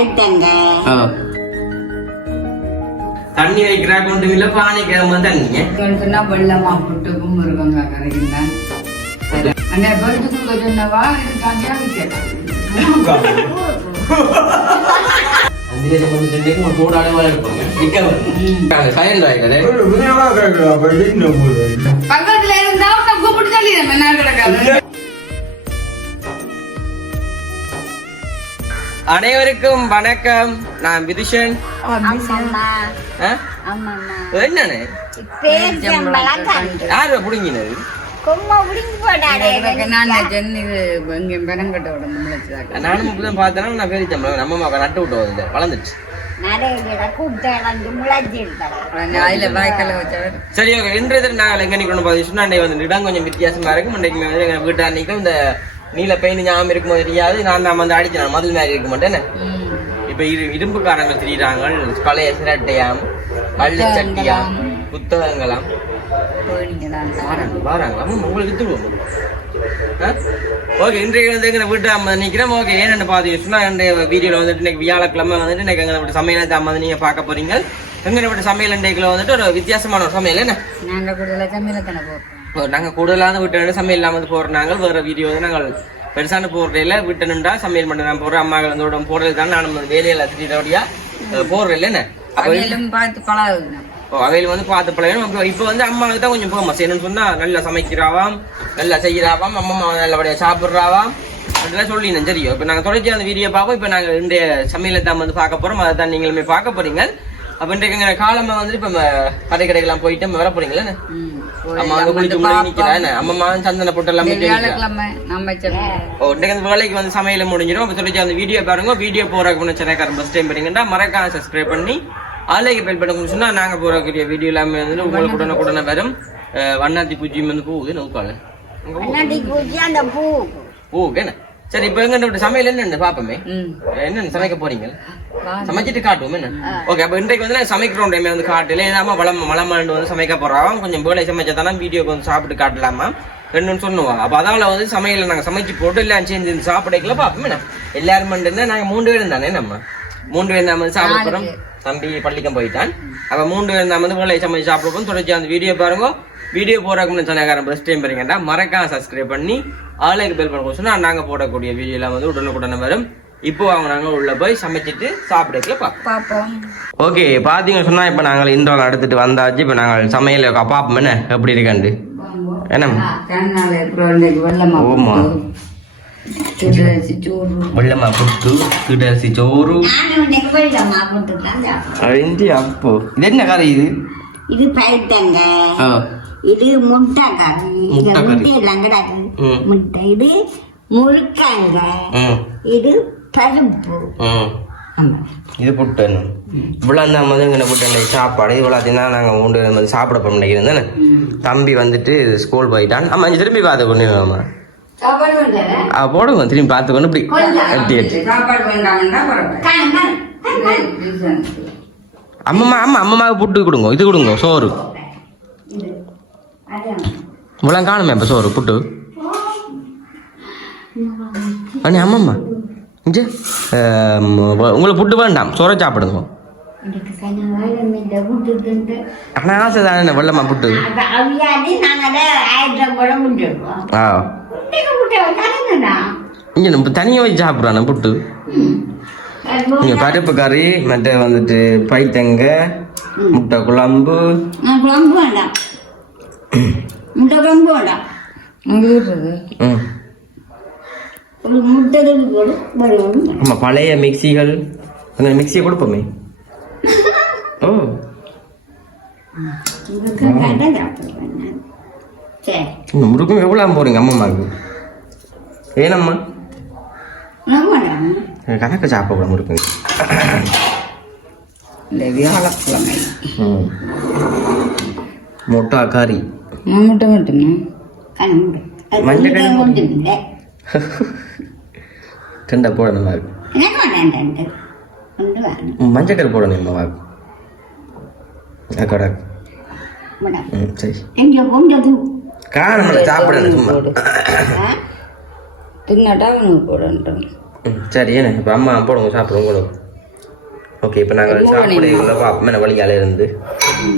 ஓ தண்ணி வைக்கிறா கொண்டு இல்ல பானை கிளம்ப தண்ணிங்க? சொன்னா வெள்ளமா புட்டுக்கும் முருகங்க கரைக்கும் தான் அந்த பருத்துக்கு சொன்னவா ஆகிடாதே பக்கத்துல இருந்தா கூப்பிட்டு சொல்லி என்ன கிடக்காது அனைவருக்கும் வணக்கம். நான் விதுஷன். கண்டு. யாரு புடுங்கினது? நானும் இப்பதான் பார்த்தேன்னா நான் நம்ம அம்மா நட்டு விட்டு வந்து வளர்ந்துச்சு சரி ஓகே. இன்றைய நாங்கள் எங்க நிக்கணும் பார்த்தீங்கன்னா அன்றைக்கு வந்து இடம் கொஞ்சம் வித்தியாசமா இருக்கும். இன்றைக்கு வந்து எங்க வீட்டு அன்னைக்கும் இந்த நீல பெயின் ஞாபகம் இருக்குமோ தெரியாது. நான் நான் வந்து அடிச்சேன். மதில் மாதிரி இருக்க மாட்டேன்னு. இப்ப இரு இரும்புக்காரங்க திரியிறாங்க. பழைய சிரட்டையாம் கள்ளு சட்டியாம் புத்தகங்களாம். போயிடுங்க நான் வாராங்க வாராங்களா ஆமா, உங்களுக்கு வித்துருவோம் ஓகே இன்றைக்கு வந்து எங்க வீட்டு அம்மா நிக்கிறோம். ஓகே ஏன்னு பாத்தீங்க சொன்னா இன்றைய வீடியோல வந்துட்டு இன்னைக்கு வியாழக்கிழமை வந்துட்டு இன்னைக்கு எங்க வீட்டு சமையல் அம்மா நீங்க பார்க்க போறீங்க. எங்க வீட்டு சமையல் இன்றைக்குல வந்துட்டு ஒரு வித்தியாசமான ஒரு சமையல் என்ன? நாங்க கூட லட்சமில தானே போறோம். ஓ, நாங்க கூடுதலான வீட்டு சமையல் இல்லாம வந்து போடுறாங்க வேற வீடியோ வந்து நாங்கள் பெருசான போடுறதில்ல வீட்டு நின்றா சமையல் பண்ண நான் போடுறேன். அம்மா வந்து போடுறது தான் நான் வேலையில திட்டோடியா போடுறதில்ல என்ன? பார்த்து பழகுங்க. ஓ, அவையில் வந்து பார்த்து பழகணும் அப்புறம் இப்போ வந்து அம்மாவுக்கு தான் கொஞ்சம் போகாம செய்யணும்னு சொன்னா நல்லா சமைக்கிறாவாம் நல்லா செய்யறாவாம் அம்மா நல்லபடியா சாப்பிட்றாவாம். அப்படிலாம் சொல்லினேன் சரியோ. இப்போ நாங்கள் தொடர்ச்சி அந்த வீடியோ பார்ப்போம். இப்போ நாங்கள் இன்றைய சமையலை தான் வந்து பார்க்க போறோம். அதை தான் நீங்களுமே பார்க்க போறீங்க. அப்போ இன்றைக்கு எங்க காலமா வந்துட்டு இப்போ கடை கடைக்கெல்லாம் போயிட்டு வர போறீங்களா என்ன? அம்மா சந்தன போட்டு எல்லாம் ஓ இன்றைக்கு அந்த வேலைக்கு வந்து சமையல முடிஞ்சிடும். அப்போ சொல்லி அந்த வீடியோ பாருங்க. வீடியோ போறதுக்கு முன்னாடி சேனக்காரன் ஃபஸ்ட் டைம் பண்ணீங்கன்னா மறக்காம சப்ஸ்கிரைப் பண்ணி ஆலைக்கு பெல் பண்ண சொன்னா நாங்க போறக்கூடிய வீடியோ எல்லாமே வந்து உங்களுக்கு உடனே உடனே வரும். வண்ணாத்தி பூஜ்ஜி வந்து போகுது. அந்த பூ. ஓ என்ன சரி இப்போ எங்க சமையல் என்னன்னு பாப்போமே. என்னென்ன சமைக்க போறீங்க. சமைச்சிட்டு காட்டுவோம் என்ன? ஓகே அப்போ இன்றைக்கு வந்து நான் சமைக்கிறோம் டைம் வந்து காட்டல. ஏன்னா வளம் மலமாண்டு வந்து சமைக்க போறோம். கொஞ்சம் வேலை சமைச்சா தானே வீடியோக்கு வந்து சாப்பிட்டு காட்டலாமா? ரெண்டுன்னு சொல்லுவாங்க அப்போ அதால வந்து சமையல நாங்க சமைச்சு போட்டு எல்லாம் சேர்ந்து சாப்பிடக்கல பாப்போம் என்ன? எல்லாரும் மட்டும் நாங்க மூணு பேரும் தானே நம்ம? மூன்று பேர் நாம வந்து சாப்பிட தம்பி பள்ளிக்கம் போயிட்டான். அப்ப மூன்று பேர் நாம வந்து வேலை சமைச்சு சாப்பிட போறோம் தொடர்ச்சி அந்த வீடியோ பாருங்க. வீடியோ முன்னாடி சொன்னாக்காரன் ஃபர்ஸ்ட் டைம் பாருங்கடா. மறக்காம சப்ஸ்கிரைப் பண்ணி ஆளுக்கு பெல் பண்ண சொன்னா நாங்க போடக்கூடிய வீடியோ எல்லாம் வந்து உடனுக்குடனே வரும். இப்போ அவங்க நாங்க உள்ள போய் சமைச்சிட்டு சாப்பிடக்கல பார்ப்போம். பாப்போம் ஓகே பாத்தீங்க சொன்னா இப்ப நாங்கள் இன்ட்ரோல் எடுத்துட்டு வந்தாச்சு. இப்ப நாங்கள் சமையல் பாப்போம் என்ன? எப்படி இருக்காண்டு என்ன? கண்ணால இன்னைக்கு வெள்ளமா போட்டு தான் சாப்பிடுவேன் அழிஞ்சி அப்போ இது என்ன கறி இது இது பருப்பு இது புட்டு இவ்வளோ அந்த மாதிரி இங்கே புட்டு சாப்பாடு இவ்வளோத்தையும் தான் நாங்கள் மூன்று வந்து சாப்பிட போகிறோம் நினைக்கிறேன் தானே தம்பி வந்துட்டு ஸ்கூல் போயிட்டான் ஆமா இங்க திரும்பி பார்த்து கொண்டு வாம்மா. சாப்பாடு வேண்டாம் ஆ போடுங்க திரும்பி பார்த்து கொண்டு இப்படி கண். அம்மம்மா அம்மா அம்மம்மாவுக்கு புட்டு கொடுங்க இது கொடுங்க சோறு. இவ்வளோ காணுமே இப்போ சோறு புட்டு. அண்ணே அம்மம்மா இங்கே உங்களுக்கு புட்டு வேண்டாம் சோறை சாப்பிடுங்க. ஆனால் ஆசை தானே வெள்ளம்மா புட்டு ஆ. இங்கே நம்ம தனியாக வச்சு சாப்பிட்றானே புட்டு. இங்கே பருப்பு கறி மற்ற வந்துட்டு பைத்தங்க முட்டை குழம்பு. குழம்பு வேண்டாம். முட்டை குழம்பு வேண்டாம். ஆமாம் பழைய மிக்சிகள். அந்த மிக்சியை கொடுப்போமே. ஓ இதுக்கு கடை சாப்பிடுவேன் நான். சரி இந்த முருக்கும் எவ்வளோ போகிறீங்க அம்மம்மாவுக்கு ஏனம்மா கணக்கு சாப்பிட முருக்குங்க இந்த வியாழக்கிழமை. முட்டா கறி. முட்டை மட்டும்னா கண்ணு மஞ்சள் கறி ரெண்டா போடணும் வாக்கு மஞ்சள் கறி போடணும் அம்மா வாக்கு அக்கடா சரி. காரணம் சாப்பிடணும் சும்மா. தின்னாட்டா அவனுக்கு போடன்றான் ம் சரி ஏண்ணே இப்போ அம்மா போடுங்க சாப்பிடுங்க போடுங்க ஓகே இப்போ நாங்கள் சாப்பிட பார்ப்போம் என்ன வழியால இருந்து.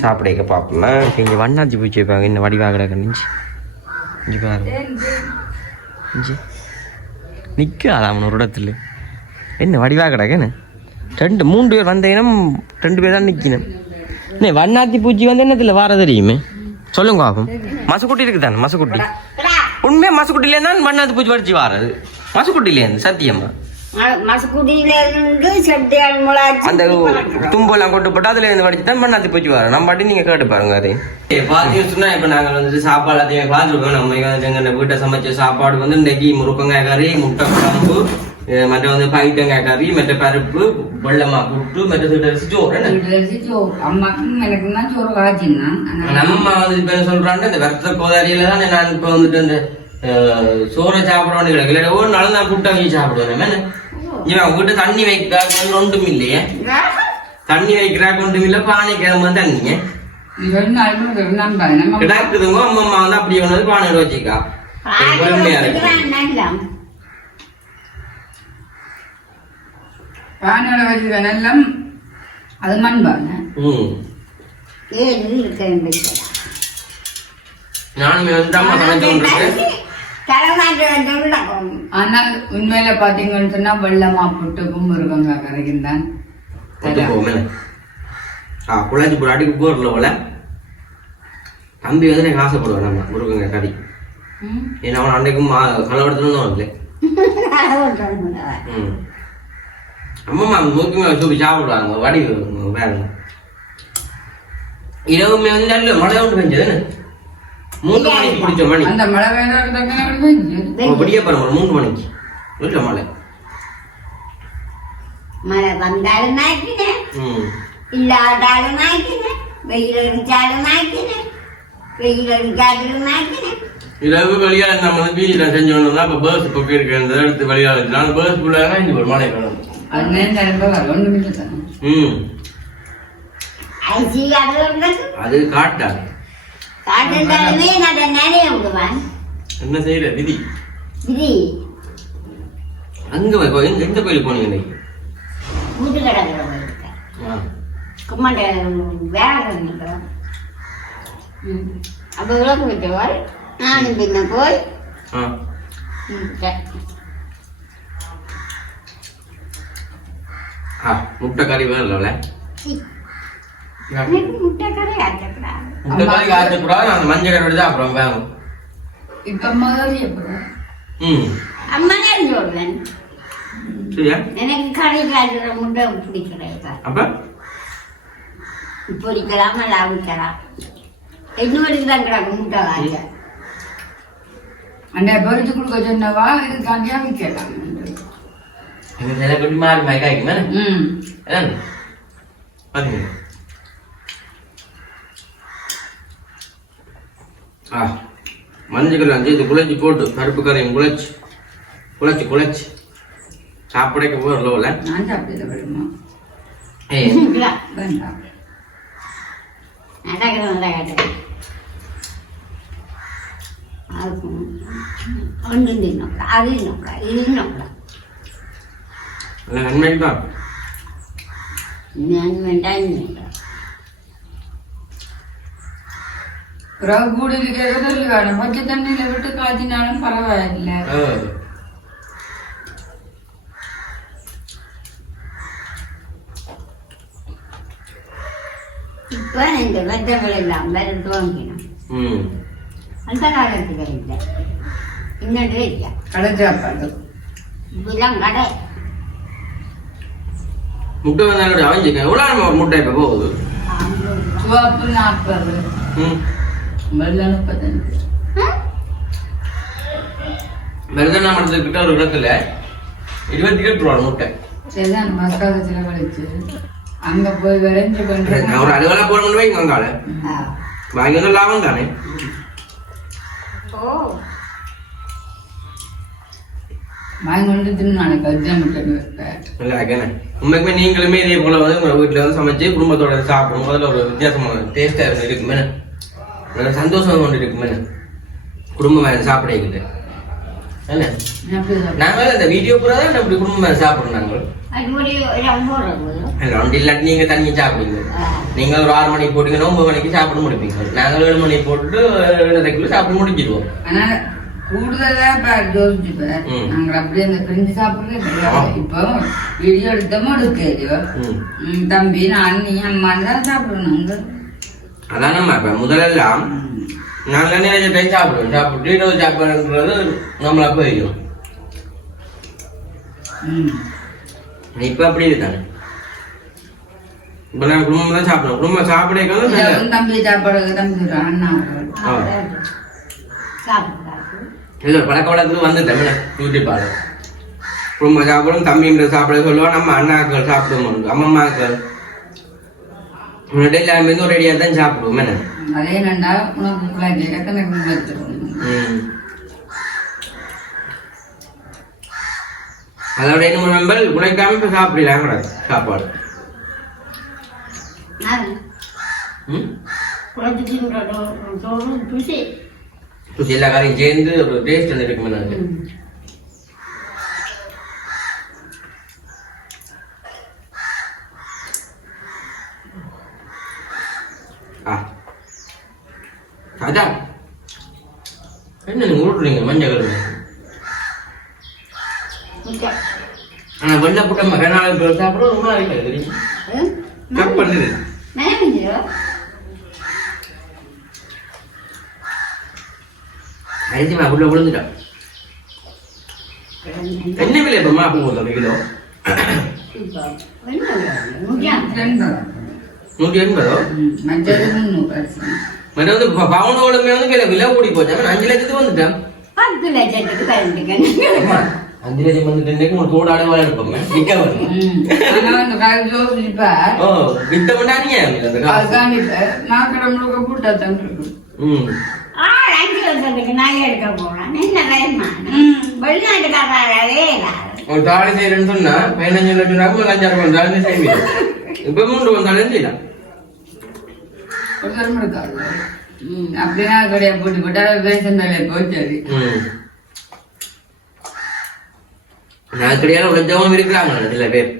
சாப்பிட பார்ப்போம்னா இங்கே வண்ணாச்சி பூச்சி வைப்பாங்க என்ன வடிவாக கணிஞ்சு இஞ்சி பாருங்க இஞ்சி நிற்காத அவன் ஒரு இடத்துல. என்ன வடிவாக கிடக்குன்னு ரெண்டு மூணு பேர் வந்தீங்கன்னா ரெண்டு பேர் தான் நிற்கணும் என்ன வண்ணாத்தி பூச்சி வந்து என்னத்தில் வார தெரியுமே? சொல்லுங்க பாப்போம் மசக்குட்டி இருக்கு தானே மசக்குட்டி உண்மையா மசக்குட்டிலேருந்து தான் வண்ணாத்தி பூச்சி வடிச்சு வாரது? சத்தியமா? மசக்குடியில இருந்து முளாச்சி அந்த தும்பெல்லாம் கொண்டு போட்டு அதுல இருந்து வடிச்சு தான் பண்ணாத்தி பூச்சி வரும். நம்ம பாட்டி நீங்க கேட்டு பாருங்க அது. பாத்தீங்கன்னு சொன்னா இப்ப நாங்க வந்துட்டு சாப்பாடு எல்லாத்தையும் பார்த்துருக்கோம் நம்ம எங்க வீட்டை சமைச்ச சாப்பாடு வந்து இன்னைக்கு முருக்கங்காய் கறி முட்டை குழம்பு மற்ற வந்து பைட்டங்காய் கறி மற்ற பருப்பு வெள்ளமா கூட்டு மற்ற சோறு காய்ச்சினான் நம்ம வந்து இப்ப சொல்றாங்க இந்த வருத்த கோதாரியில தான் நான் இப்ப வந்துட்டு இந்த சோறை சாப்பிடணும் கிடைக்கல ஒரு நாள் நான் புட்டை வாங்கி சாப்பிடுவேன் என்ன? இவன் வீட்டு தண்ணி வைக்கிறாங்க வந்து ஒன்றும் இல்லையே தண்ணி வைக்கிறாங்க ஒன்றும் இல்லை பானை கிழமை தண்ணிங்க கிடாக்குதுங்க அம்மா அம்மா வந்து அப்படி ஒன்று பானையில் வச்சுக்கா பொறுமையா இருக்கு பானையோட வச்சுக்க எல்லாம் அது மண் பானை ம் ஏழு இருக்க நானுமே வந்து அம்மா சமைச்சு கொண்டிருக்கு தலைமாட்டு ஆனால் உண்மையில பாத்தீங்கன்னு சொன்னா வெள்ளமா புட்டுக்கும் முருகங்காய் கரைக்கும் தான் ஒத்து போமே ஆ குழாச்சி போட அடிக்கு போறல போல. தம்பி வந்து எனக்கு ஆசைப்படுவேன் நம்ம முருகங்க கறி. ம். ஏன்னா அவன் அன்னைக்கும் கலவரத்துல தான் ம். அம்மா முருகங்க சூப்பி சாப்பிடுவாங்க வடி வேற இரவுமே வந்து நல்ல மழை ஒன்று பெஞ்சது மூன்று மணிக்கு பிடிச்ச மணி. அந்த மழை வேண்டாம் அப்படியே பாருங்க மூணு மணிக்கு. வீட்டில் மழை. மழை வந்தாலும் நாய்க்கினேன் ம். இல்லாதாலும் நாய்க்கினேன் வெயில் அடிச்சாலும் வெயில் நாய்க்கினேன் இரவு வெளியால நம்ம வந்து வீதியில செஞ்சோம்னா இப்ப பஸ் இப்போ இருக்கு அந்த இடத்து வெளியால நான் பஸ் ஃபுல்லாக இங்க ஒரு மழை காணும் அது விடுவேன் என்ன செய்யற விதி இது அங்க எங்க எந்த கோயிலுக்கு போனீங்க அப்போ விளக்கு விட்டவர் நானும் பின்ன போய் ஆ, முட்டை கறி வேறல சீ, எனக்கு முட்டை கறி ஆச்சக்கூடாது முட்டை கறி காய்ச்சக்கூடாது அந்த மஞ்சள் கறி தான் அப்புறம் வேணும் இப்ப மாதிரி எப்படி ம் அம்மா நான் சொல்றேன் சரியா எனக்கு கறி காய்ச்சுற முட்டை பிடிக்கிறது அப்ப பொரிக்கலாம் இல்லை அவிக்கலாம் இன்னொரு தான் கிடக்கும் முட்டை காய்ச்ச அந்த பொறிச்சு கொடுக்க சொன்னவா இதுக்காண்டியா விற்கலாம் எங்க சில கட்டி மாறி மாறி காய்க்கும் தானே ம் ஏன் மஞ்சள் அஞ்சு இது குழச்சி போட்டு கருப்பு கரையும் குழச்சி குழச்சி குழச்சி சாப்பிடக்க போகல நான் சாப்பிட்டது விடுமா வேண்டாம் அது இன்னோக்கா இது இன்னோக்கா நல்ல நன்மைக்கு தான் ഞാൻ വേണ്ട பிறகு கூடி இருக்கிறது வேணும் பச்சை தண்ணியில விட்டு காய்ச்சினாலும் பரவாயில்ல ஆ. ഇപ്പൊ എന്റെ ബന്ധങ്ങളെല്ലാം വരട്ട് വാങ്ങിക്കണം ம் அந்த காலத்துல இல்லை இன்னொன்று இல்லை கடை சாப்பாடு இப்பெல்லாம் கடை முட்டை வந்தாலும் அவஞ்சிக்க. எவ்வளோ நம்ம ஒரு முட்டை இப்போ போகுது? சிவப்பு நாற்பது. வெள்ளை முப்பத்தஞ்சு மெருதனா மரத்துக்கிட்ட ஒரு இடத்துல இருபத்தி எட்டு ரூபா முட்டை. சரிதான் மஸ்காதத்தில் வலிச்சு. அங்க போய் விரைஞ்சு கொண்டு நான் ஒரு அலுவலா போகணும்னு வைங்க வந்தால வாங்கி வந்து லாபம் தானே? ஓ. வாங்கி தின்னு நாளைக்கு உண்மைக்குமே நீங்களுமே இதே போல வந்து உங்க வீட்டுல வந்து சமைச்சு குடும்பத்தோட சாப்பிடும் போதுல ஒரு வித்தியாசமான டேஸ்டா இருக்கு இருக்குமே. நல்ல சந்தோஷம் கொண்டு இருக்குமே. குடும்பம் சாப்பிட என்ன? நாங்கள் இந்த வீடியோ பூரா தான் அப்படி குடும்பம் சாப்பிடுறோம் நாங்கள். இல்லாட்டி நீங்க தண்ணி சாப்பிடுங்க நீங்க ஒரு ஆறு மணிக்கு போட்டீங்கன்னா ஒன்பது மணிக்கு சாப்பிட முடிப்பீங்க. நாங்கள் ஏழு மணிக்கு போட்டு ஏழரைக்குள்ள சாப்பிட முடிஞ்சிடுவோம் கூடுதலா இப்ப யோசிச்சுப்பேன். நாங்க அப்படியே அந்த பிரிஞ்சு சாப்பிடுறது. இப்போ வீடியோ எடுத்தோமோ எடுக்காது ம். ம், தம்பி நான் நீ தான் நாங்க அதான் நம்ம இப்ப முதலெல்லாம் நாங்க நிறைய டைம் சாப்பிடுவோம். சாப்பிட்டு நம்மள போயிடும். இப்ப அப்படி இருக்காங்க. இப்ப நான் குடும்பம் தான் சாப்பிடுவோம் குடும்பம் சாப்பிட இதாவது தம்பி சாப்பாடு தம்பி அண்ணா. சாப்பிடாது இல்ல பழக்க வழக்கத்துக்கு வந்து தமிழ யூடியூப்பால குடும்ப சாப்பிடும் தம்பின்ற சாப்பிட சொல்லுவோம் நம்ம அண்ணாக்கள் சாப்பிடுவோம் அம்மம்மாக்கள். எல்லாருமே வந்து ஒரு அடியாக தான் சாப்பிடுவோம். என்ன? அதே நண்டா உனக்கு. அதோட இன்னும் நம்ம உழைக்காம இப்ப சாப்பிடலாம் கூடாது சாப்பாடு ம்? எல்லா காரையும் சேர்ந்து ஒரு டேஸ்ட் வந்து இருக்குமே ஆ அதான் என்ன நீங்க ஊடுறீங்க மஞ்சள் கருமை ஆனா வெள்ளை புட்ட மகனால சாப்பிட ரொம்ப நாளைக்கு தெரியும் கட் பண்ணுது அரிசிமா உள்ள விழுந்துட்டான் என்ன விலை இப்ப மாப்பு போதும் கிலோ நூற்றி எண்பதோ மற்ற வந்து ப- பவுனோளுமே வந்து விலை விலை கூடி போச்சு அஞ்சு லட்சத்துக்கு வந்துட்டான் பத்து லட்சத்துக்கு அஞ்சு லட்சம் வந்துட்டு ஒரு தோட அளவா இருப்போமே விற்க வரும் ம். ஆனா அந்த காய் யோசிச்சுப்பார் ஓ வித்த பண்ணாதீங்க அந்த காசு அதுக்காண்டி நாக்கடை முழுக்க போட்டா தான் இருக்கு ம் ஆ அஞ்சு வருஷத்துக்கு நான் எடுக்க போறேன் என்ன வேணுமா வெளிநாட்டுக்காரே ஒரு தாலி செய்யறேன்னு சொன்னா பதினஞ்சு லட்சம் ரூபாய் அஞ்சாறு ரூபாய் தாலி செய்வீங்க. இப்ப மூன்று வந்தாலும் செய்யலாம் ஒரு தரம் இருக்காது ம், அப்படின்னா கடையை போட்டு போட்டா வேஷம் தலையை போச்சு அது ம். நான் கிடையாது உழைச்சவங்க இருக்கிறாங்க சில பேர்.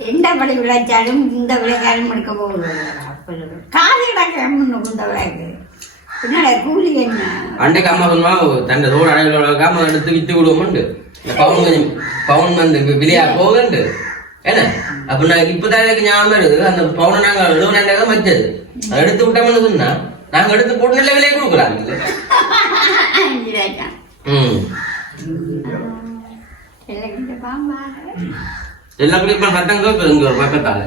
எந்த படி விளைச்சாலும் இந்த விளைச்சாலும் எடுக்க போகுது காதி கிடக்கிறோம் இந்த விளைக்கு பின்னாடி அன்றைக்கு அம்மா சொன்னா தன் ரோடு அடைகளோட காம எடுத்து வித்து விடுவோம்ண்டு. இந்த பவுன் கொஞ்சம் பவுன் வந்து விலையா போகுண்டு என்ன? அப்ப நான் இப்பதான் எனக்கு ஞாபகம் இருக்குது அந்த பவுனை நாங்க எழுபதாயிரம் வச்சது அதை எடுத்து விட்டோம்னு சொன்னா நாங்க எடுத்து போட்டு நல்ல விலையை கொடுக்குறாங்க ம். எல்லாருக்கும் இப்ப சத்தம் கேட்குது இங்க ஒரு பக்கத்தால.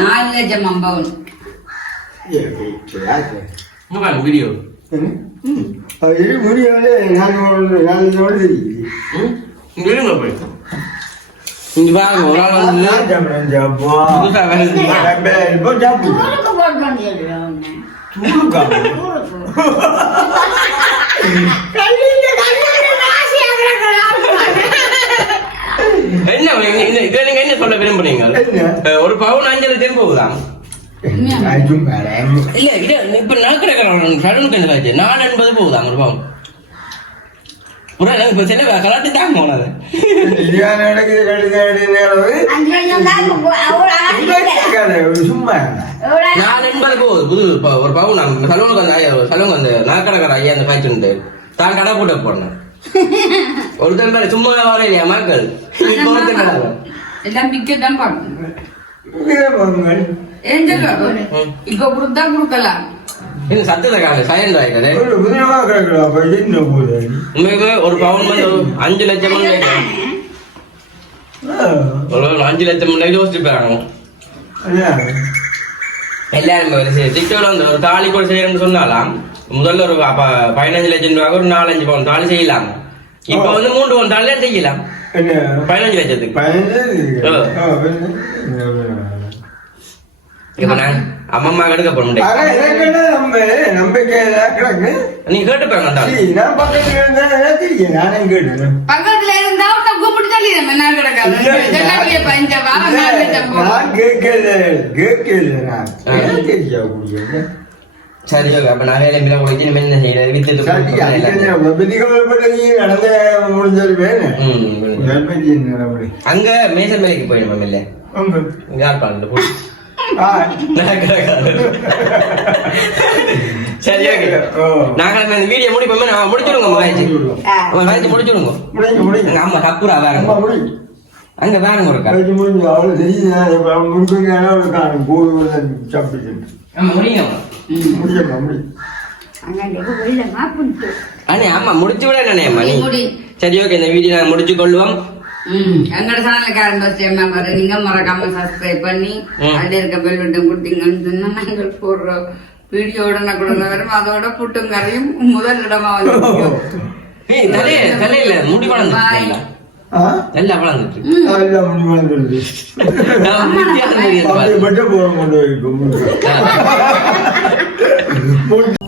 நாலு லட்சம் அம்பவன் நான் ஒரு நாலு நோடு தெரியுது ம் இங்க இருங்க போய் இங்க பாருங்க ஒரு ஆள் வந்து புதுசா வேலை என்ன இந்த- இதை நீங்க என்ன சொல்ல விரும்புறீங்க ஒரு பவுன் அஞ்சு லட்சம் போகுதாம் இல்ல இது இப்ப நான் கிடக்கிறேன். சடனுக்கு என்ன ஆச்சு நாலு எண்பது போகுதாம் ஒரு பவுன் புறா எனக்கு இப்ப சின்ன கலாட்டு போனது. தான் ஆசை சும்மா நாலு எண்பது போகுது புது ப- ஒரு பவுன் அந்த சலூனுக்கு அந்த ஐயா சலூன் அந்த நகைக்கடைக்கார ஐயா அந்த காய்ச்சிட்டு தான் கடை போட்டு போனேன். ஒருத்தன் பேர் சும்மா வர இல்லையா மக்கள். எல்லாம் பிக்க தான் சத்தத்தை காணு சைலண்ட் ஒரு பவுன் வந்து அஞ்சு லட்சம் ஒரு அஞ்சு லட்சம் யோசிச்சு போறாங்க எல்லாரும் டிக்டாக்ல வந்து ஒரு தாலி கூட செய்யறேன்னு சொன்னாலாம். முதல்ல ஒரு ப- பதினஞ்சு லட்சம் ரூபாய் ஒரு நாலஞ்சு பவுன் தாலி செய்யலாம். இப்ப வந்து மூன்று பவுன் தாலி செய்யலாம். பதினஞ்சு லட்சத்துக்கு. இப்ப நான் அம்மம்மா எடுக்க போக முடியும் நம்பிக்கை கிடக்கு? நீங்க கேட்டு. சரி, நான் பக்கத்துல இருந்தா தெரியும் நானே இருந்தா கூப்பிட்டு சொல்லி என்ன கிடக்காது. நான் கேட்கல கேட்கல நான். சரி அப்ப என்ன செய்யறது நீ விடுங்க. நெல்பெட்டி நடவடி அங்க மேசன் மேலைக்கு போயிடுமா இல்ல யாழ்ப்பாணம் போய். சரி ஓகே ஓ. நாங்க இந்த வீடியோ முடிப்போமே நான் முடிச்சுடுங்க. அவன் கழிச்சு முடிச்சுடுங்க அம்மா தப்புரா அம்மா வேற அங்க வேற இருக்கா கழிச்சு முடிஞ்சு அவ்வளோ தெரியுது. சாப்பிட்டு ஆமா முடியுங்க முடியும்? அண்ணே ஆமா முடிச்சு விட அண்ணே அம்மா. நீ முடி. சரி ஓகே இந்த வீடியோ நாங்க முடிச்சு கொள்வோம் ம் எங்களோட சேனலுக்கு ஆரம்பிச்சு மெம்பர் நீங்க மறக்காம சப்ஸ்கிரைப் பண்ணி ம். அதுல இருக்க பெல் பட்டன் கொடுத்தீங்கன்னு சொன்னா நாங்கள் போடுற வீடியோ உடனே கொடுங்க வரும் அதோட புட்டும் கரையும் முதல் இடமா வந்து நிக்கும். ஏய் தலைய தலையில முடி வளர்ந்துட்டு ஆ நல்லா வளர்ந்துட்டு எல்லாம் முடிவு வந்துடுது நான் முடிச்சே அந்த video அப்படியே பாரு. மட்டும் போக கொண்டு வைக்கும் ஆ. முடிஞ்சு